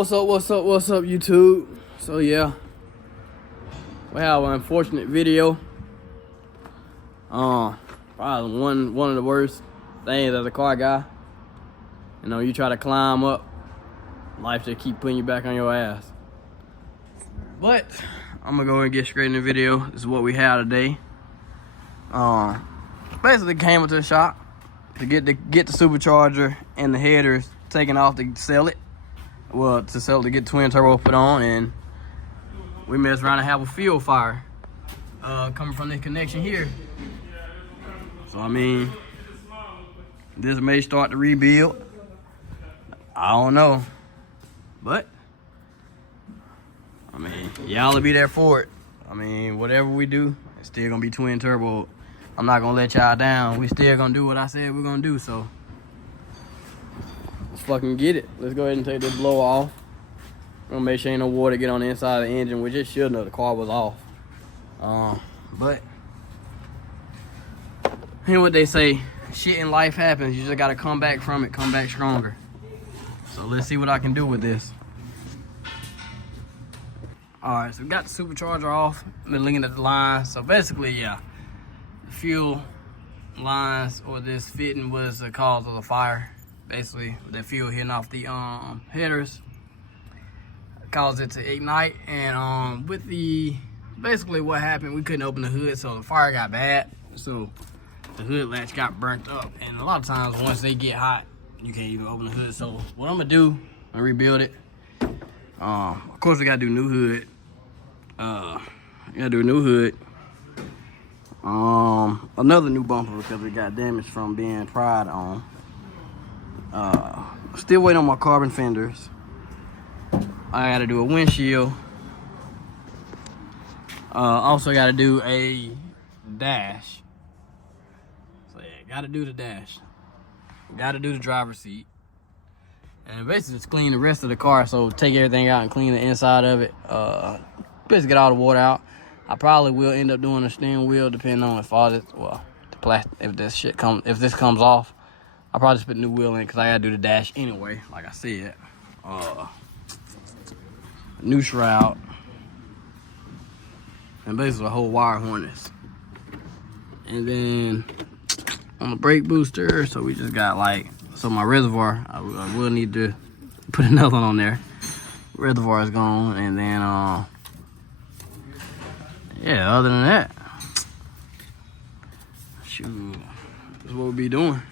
What's up, YouTube? So yeah, we have an unfortunate video. Probably one of the worst things as a car guy. You know, you try to climb up, life just keep putting you back on your ass. But I'm gonna go and get straight in the video. This is what we have today. Basically came into the shop to get the supercharger and the headers taken off to sell it. Well, to get twin turbo put on, and we messed around and have a field fire coming from this connection here. So I mean, this may start the rebuild. I don't know, but I mean, y'all will be there for it. I mean, whatever we do, it's still gonna be twin turbo. I'm not gonna let y'all down. We still gonna do what I said we're gonna do. So let's fucking get it. Let's go ahead and take this blower off. We're gonna make sure ain't no water get on the inside of the engine, which it shouldn't have. The car was off. But hear what they say, shit in life happens. You just gotta come back from it, come back stronger. So let's see what I can do with this. Alright, so we got the supercharger off. Been looking at the lines. So basically, yeah, the fuel lines or this fitting was the cause of the fire. Basically, the fuel hitting off the headers caused it to ignite, and with the basically what happened, we couldn't open the hood, so the fire got bad, so the hood latch got burnt up. And a lot of times once they get hot, you can't even open the hood. So what I'm gonna do, I'm gonna rebuild it. Of course we gotta do new hood. Gotta do a new hood. Another new bumper because it got damaged from being pried on. Still waiting on my carbon fenders. I gotta do a windshield. Also gotta do a dash. So yeah, gotta do the dash. Gotta do the driver's seat. And basically just clean the rest of the car. So take everything out and clean the inside of it. Basically get all the water out. I probably will end up doing a steering wheel depending on if all this, well, the plastic, if this comes off. I'll probably just put a new wheel in because I gotta do the dash anyway, like I said. New shroud. And basically a whole wire harness. And then on the brake booster, so we just got so my reservoir, I will need to put another one on there. Reservoir is gone, and then, yeah, other than that, shoot, that's what we'll be doing.